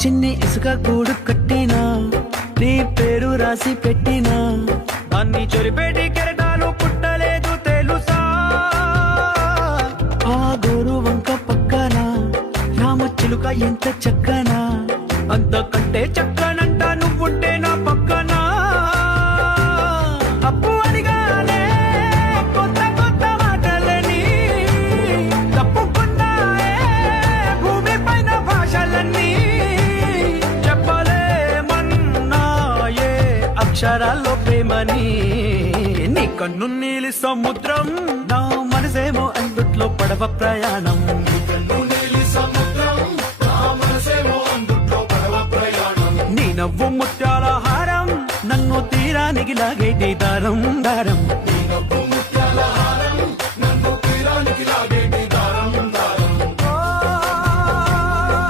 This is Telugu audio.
చిన్ని ఇసుక గూడు కట్టినా నీ పేరు రాసి పెట్టినా అన్ని చొరిపేటి కెరటాలు పుట్టలేదు తెలుసా ఆ గోరు వంక పక్కన రామచిలుక ఎంత చక్కనా అంతకంటే చక్కనంట నువ్వుంటే నా పక్కన అప్పు అడిగానే కొత్త కొత్త మాటలని తప్పుకున్నాయే భూమి పైన భాషలన్నీ చెప్పలేమన్నాయే అక్షరాల్లో ప్రేమని నీ కన్ను నీలి సముద్రం నా మనసేమో అందుట్లో పడవ ప్రయాణం నవ్వు ముత్యాల హారం నన్ను తీరానికి లాగేటి దారం దారం